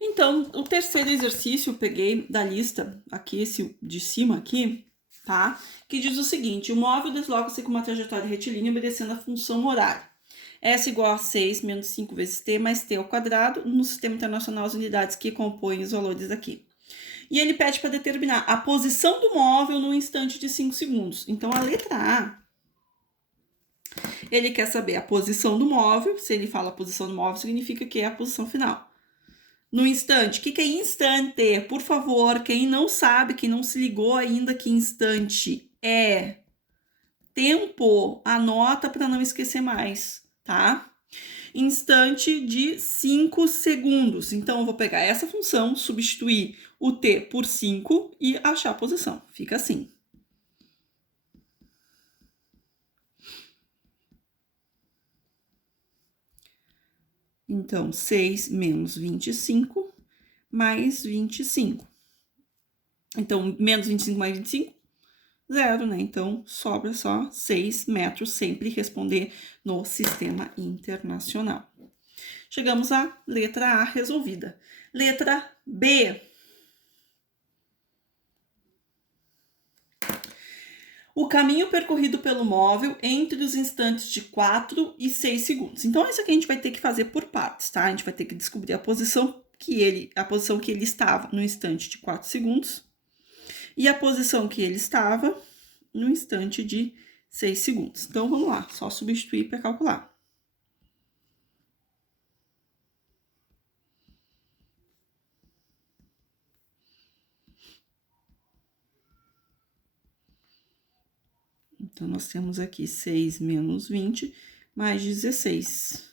Então, o terceiro exercício eu peguei da lista, aqui, esse de cima aqui, tá? Que diz o seguinte: o móvel desloca-se com uma trajetória retilínea obedecendo a função horária. S igual a 6 menos 5 vezes t mais t ao quadrado. No sistema internacional, as unidades que compõem os valores aqui. E ele pede para determinar a posição do móvel no instante de 5 segundos. Então, a letra A, ele quer saber a posição do móvel. Se ele fala a posição do móvel, significa que é a posição final. No instante, o que é instante? Por favor, quem não sabe, quem não se ligou ainda que instante é tempo, anota para não esquecer mais, tá? Instante de 5 segundos. Então, eu vou pegar essa função, substituir o t por 5 e achar a posição. Fica assim. Então, 6 menos 25 mais 25. Então, menos 25 mais 25, 0, né? Então, sobra só 6 metros, sempre responder no sistema internacional. Chegamos à letra A resolvida. Letra B. O caminho percorrido pelo móvel entre os instantes de 4 e 6 segundos. Então, isso aqui a gente vai ter que fazer por partes, tá? A gente vai ter que descobrir a posição que ele estava no instante de 4 segundos e a posição que ele estava no instante de 6 segundos. Então, vamos lá, só substituir para calcular. Então, nós temos aqui 6 menos 20 mais 16.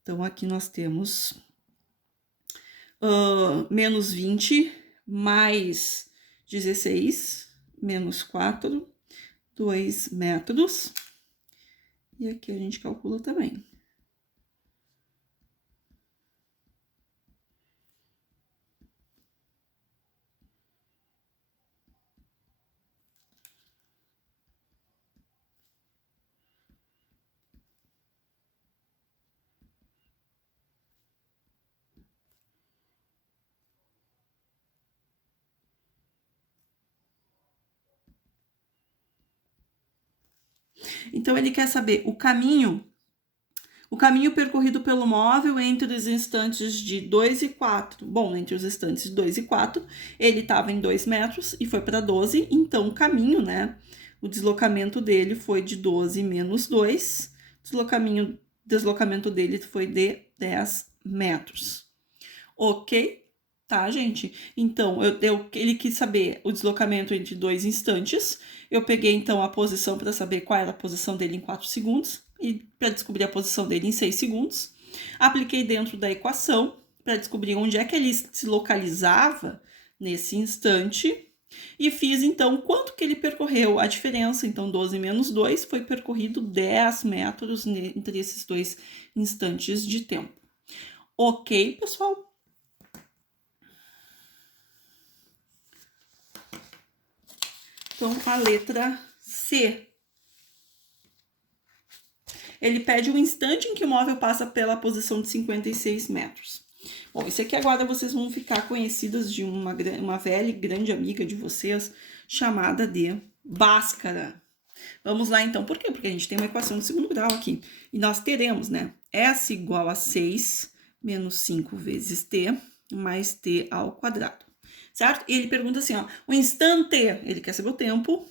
Então, aqui nós temos menos 20 mais 16, menos 4, 2 metros. E aqui a gente calcula também. Então, ele quer saber o caminho percorrido pelo móvel entre os instantes de 2 e 4. Bom, entre os instantes de 2 e 4, ele estava em 2 metros e foi para 12, então o caminho, né? O deslocamento dele foi de 12 menos 2, deslocamento dele foi de 10 metros. Ok? Tá, gente? Então, ele quis saber o deslocamento entre 2 instantes. Eu peguei, então, a posição para saber qual era a posição dele em 4 segundos e para descobrir a posição dele em 6 segundos. Apliquei dentro da equação para descobrir onde é que ele se localizava nesse instante e fiz, então, quanto que ele percorreu, a diferença. Então, 12 menos 2 foi percorrido 10 metros entre esses dois instantes de tempo. Ok, pessoal? Então, a letra C. Ele pede o instante em que o móvel passa pela posição de 56 metros. Bom, isso aqui agora vocês vão ficar conhecidas de uma velha e grande amiga de vocês, chamada de Bhaskara. Vamos lá, então. Por quê? Porque a gente tem uma equação de segundo grau aqui. E nós teremos, né? S igual a 6 menos 5 vezes t mais t ao quadrado. Certo? E ele pergunta assim, ó, o instante, ele quer saber o tempo,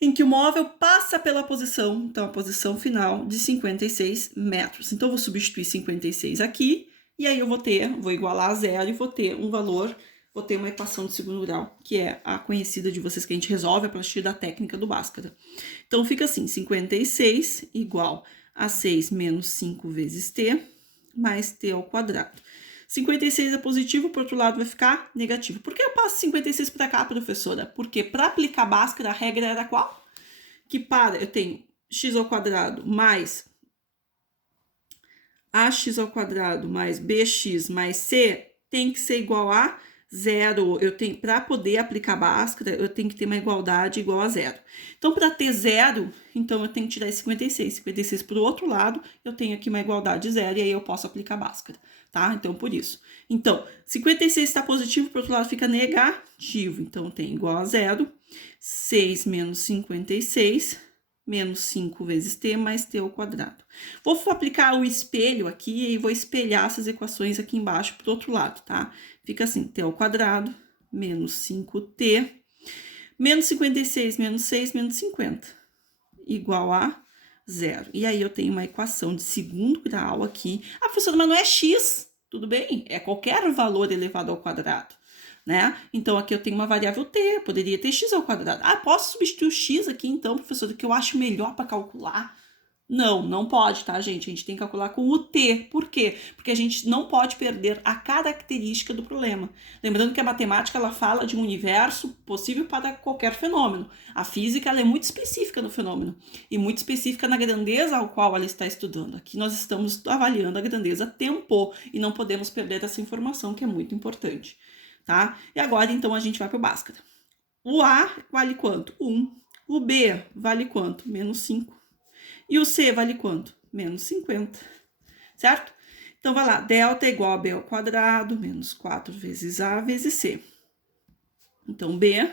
em que o móvel passa pela posição, então a posição final de 56 metros. Então, eu vou substituir 56 aqui, e aí eu vou igualar a zero e vou ter um valor, vou ter uma equação de segundo grau, que é a conhecida de vocês que a gente resolve a partir da técnica do Bhaskara. Então, fica assim, 56 igual a 6 menos 5 vezes t, mais t ao quadrado. 56 é positivo, por outro lado vai ficar negativo. Por que eu passo 56 para cá, professora? Porque para aplicar Bhaskara, a regra era qual? Que eu tenho x ao quadrado mais ax ao quadrado mais bx mais c tem que ser igual a zero, eu tenho, para poder aplicar Bhaskara, eu tenho que ter uma igualdade igual a zero. Então, para ter zero, então eu tenho que tirar esse 56. 56 para o outro lado, eu tenho aqui uma igualdade zero e aí eu posso aplicar Bhaskara, tá? Então, por isso. Então, 56 está positivo, para o outro lado fica negativo. Então, tem igual a zero. 6 menos 56, menos 5 vezes t mais t ao quadrado. Vou aplicar o espelho aqui e vou espelhar essas equações aqui embaixo para o outro lado, tá? Fica assim, t ao quadrado, menos 5t, menos 56, menos 6, menos 50, igual a zero. E aí, eu tenho uma equação de segundo grau aqui. Ah, professora, mas não é x, tudo bem? É qualquer valor elevado ao quadrado, né? Então, aqui eu tenho uma variável t, poderia ter x ao quadrado. Ah, posso substituir o x aqui, então, professora, que eu acho melhor para calcular? Não, não pode, tá, gente? A gente tem que calcular com o t. Por quê? Porque a gente não pode perder a característica do problema. Lembrando que a matemática, ela fala de um universo possível para qualquer fenômeno. A física, ela é muito específica no fenômeno e muito específica na grandeza ao qual ela está estudando. Aqui nós estamos avaliando a grandeza tempo e não podemos perder essa informação, que é muito importante, tá? E agora, então, a gente vai para o Bhaskara. O A vale quanto? 1. O B vale quanto? Menos 5. E o C vale quanto? Menos 50, certo? Então, vai lá, delta é igual a B ao quadrado, menos 4 vezes A vezes C. Então, B,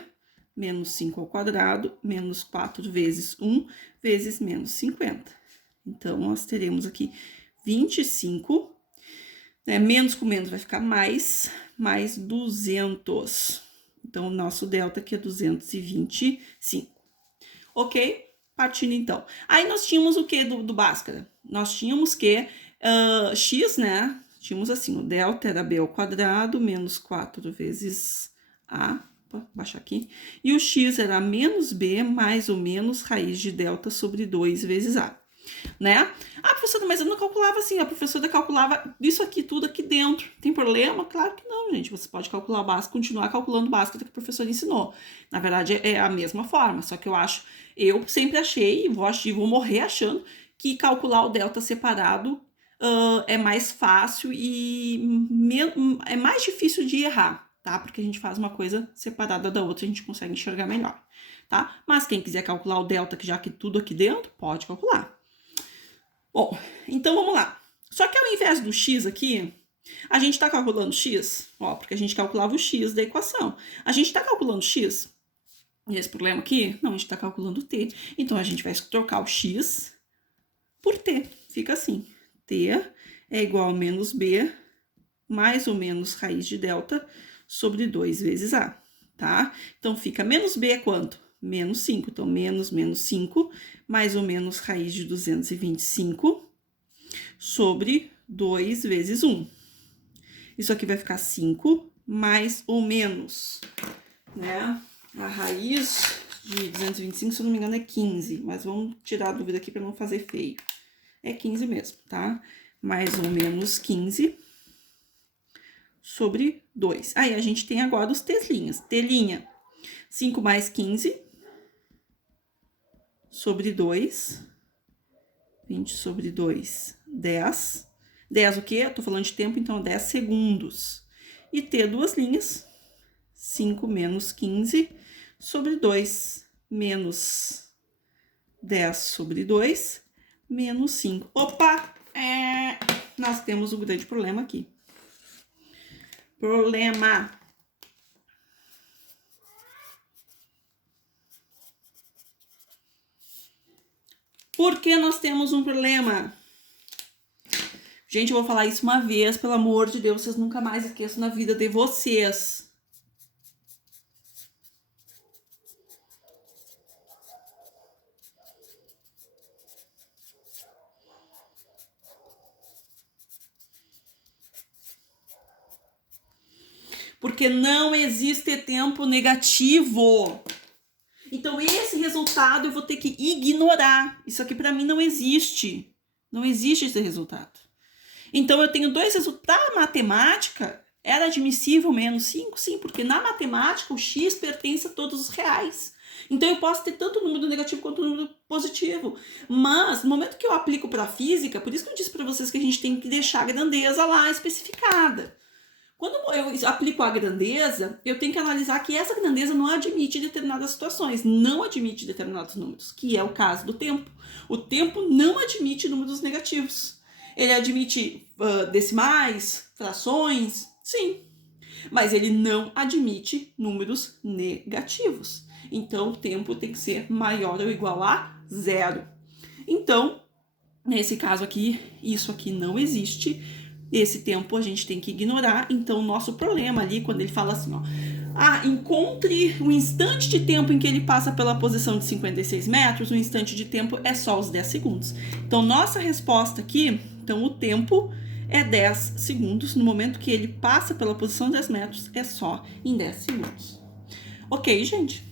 menos 5 ao quadrado, menos 4 vezes 1, vezes menos 50. Então, nós teremos aqui 25, né? Menos com menos vai ficar mais 200. Então, o nosso delta aqui é 225, ok? Partindo, então. Aí, nós tínhamos o que do Bhaskara? Nós tínhamos que x, né? Tínhamos assim, o delta era b ao quadrado, menos 4 vezes a, opa, baixar aqui, e o x era menos b mais ou menos raiz de delta sobre 2 vezes a, né? Ah, professora, mas eu não calculava assim, a professora calculava isso aqui, tudo aqui dentro. Tem problema? Claro que não, gente. Você pode calcular o básico, continuar calculando o básico que a professora ensinou. Na verdade, é a mesma forma, só que eu sempre achei, e vou morrer achando, que calcular o delta separado é mais fácil e é mais difícil de errar, tá? Porque a gente faz uma coisa separada da outra, a gente consegue enxergar melhor, tá? Mas quem quiser calcular o delta, que já que tudo aqui dentro, pode calcular. Bom, então vamos lá. Só que ao invés do x aqui, a gente está calculando x, ó, porque a gente calculava o x da equação. A gente está calculando x, e esse problema aqui, não, a gente está calculando t. Então, a gente vai trocar o x por t. Fica assim, t é igual a menos b, mais ou menos raiz de delta, sobre 2 vezes a, tá? Então, fica menos b é quanto? Menos 5. Então, menos 5, mais ou menos raiz de 225, sobre 2 vezes 1. Isso aqui vai ficar 5, mais ou menos, né? A raiz de 225, se eu não me engano, é 15. Mas vamos tirar a dúvida aqui para não fazer feio. É 15 mesmo, tá? Mais ou menos 15 sobre 2. Aí, a gente tem agora os tlinhas. Tlinha, 5 mais 15 sobre 2. 20 sobre 2, 10. 10 o quê? Eu tô falando de tempo, então 10 segundos. E t duas linhas, 5 menos 15 sobre 2, menos 10 sobre 2, menos 5. Opa! Nós temos um grande problema aqui. Problema. Por que nós temos um problema? Gente, eu vou falar isso uma vez, pelo amor de Deus, vocês nunca mais esqueçam na vida de vocês. Porque não existe tempo negativo. Então, esse resultado eu vou ter que ignorar. Isso aqui para mim não existe. Não existe esse resultado. Então, eu tenho dois resultados. Na matemática, era admissível menos 5? Sim, porque na matemática o x pertence a todos os reais. Então, eu posso ter tanto o número negativo quanto o número positivo. Mas, no momento que eu aplico para a física, por isso que eu disse para vocês que a gente tem que deixar a grandeza lá especificada. Quando eu aplico a grandeza, eu tenho que analisar que essa grandeza não admite determinadas situações, não admite determinados números, que é o caso do tempo. O tempo não admite números negativos. Ele admite decimais, frações, sim, mas ele não admite números negativos. Então, o tempo tem que ser maior ou igual a 0. Então, nesse caso aqui, isso aqui não existe. Esse tempo a gente tem que ignorar. Então, o nosso problema ali, quando ele fala assim, ó, encontre o instante de tempo em que ele passa pela posição de 56 metros, o instante de tempo é só os 10 segundos. Então, nossa resposta aqui, então o tempo é 10 segundos. No momento que ele passa pela posição de 10 metros, é só em 10 segundos. Ok, gente?